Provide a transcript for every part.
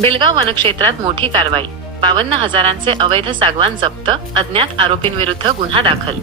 बेलगाव वनक्षेत्रात मोठी कारवाई. बावन्न हजारांचे अवैध सागवान जप्त अज्ञात आरोपींविरुद्ध गुन्हा दाखल.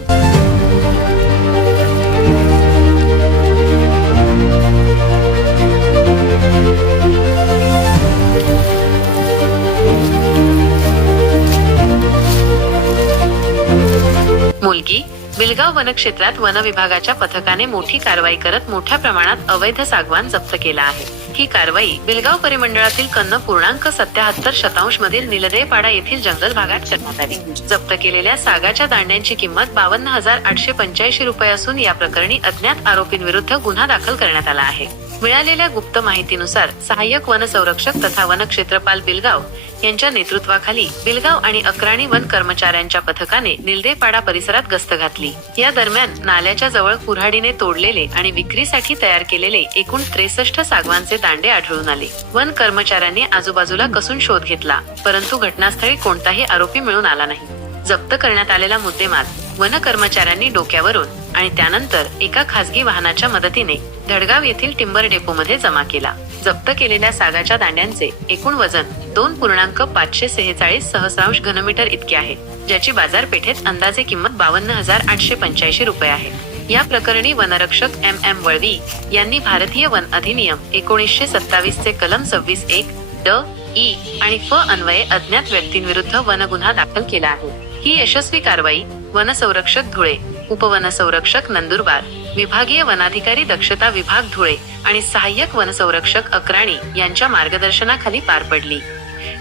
मुलगी बिलगाव वनक्षेत्रात वन विभागाच्या पथकाने मोठी कारवाई करत मोठ्या प्रमाणात अवैध सागवान जप्त केला आहे. ही कारवाई बिलगाव परिमंडळातील कन्न पूर्णांक सत्याहत्तर शतांश मधील निलदेपाडा येथील जंगल भागात करण्यात आली. जप्त केलेल्या सागाच्या दांड्यांची किंमत बावन्न हजार आठशे पंच्याऐंशी रुपये असून या प्रकरणी अज्ञात आरोपींविरुद्ध गुन्हा दाखल करण्यात आला आहे. मिळालेल्या गुप्त माहितीनुसार सहाय्यक वन संरक्षक तथा वन क्षेत्रपाल बिलगाव यांच्या नेतृत्वाखाली बिलगाव आणि अक्राणी वन कर्मचाऱ्यांच्या पथकाने निलदेपाडा परिसरात गस्त घातली. या दरम्यान नाल्याच्या जवळ कुऱ्हाडीने तोडलेले आणि विक्रीसाठी तयार केलेले एकूण त्रेसष्ट सागवानचे दांडे आढळून आले. वन कर्मचाऱ्यांनी आजूबाजूला कसून शोध घेतला परंतु घटनास्थळी कोणताही आरोपी मिळून आला नाही. जप्त करण्यात आलेला मुद्देमाल वन कर्मचाऱ्यांनी डोक्यावरून आणि त्यानंतर एका खासगी वाहनाच्या मदतीने धडगाव येथील टिंबर डेपोमध्ये जमा केला. जप्त केलेल्या सागाच्या दांड्यांचे एकूण वजन दोन पूर्णांक पाचशे सेहेचाळीस सहस्रांश घनमीटर इतके आहे ज्याची बाजारपेठेत अंदाजे किंमत बावन्न हजार आठशे पंच्याऐंशी रुपये आहे. या प्रकरणी वनरक्षक एम एम वळवी यांनी भारतीय वन अधिनियम एकोणीसशे सत्तावीस चे कलम सव्वीस एक ड ई आणि फ अन्वये अज्ञात व्यक्तींविरुद्ध वनगुन्हा दाखल केला आहे. ही यशस्वी कारवाई वनसंरक्षक धुळे उपवनसंरक्षक नंदुरबार विभागीय वनाधिकारी दक्षता विभाग धुळे आणि सहाय्यक वनसंरक्षक अक्राणी यांच्या मार्गदर्शनाखाली पार पडली.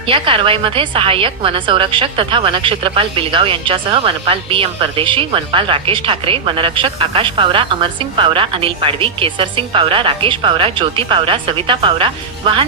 या कारवाईमध्ये सहाय्यक वनसंरक्षक तथा वनक्षेत्रपाल बिलगाव यांच्यासह वनपाल बी एम परदेशी वनपाल राकेश ठाकरे वनरक्षक आकाश पावरा अमरसिंग पावरा अनिल पाडवी केसरसिंग पावरा राकेश पावरा ज्योती पावरा सविता पावरा वाहन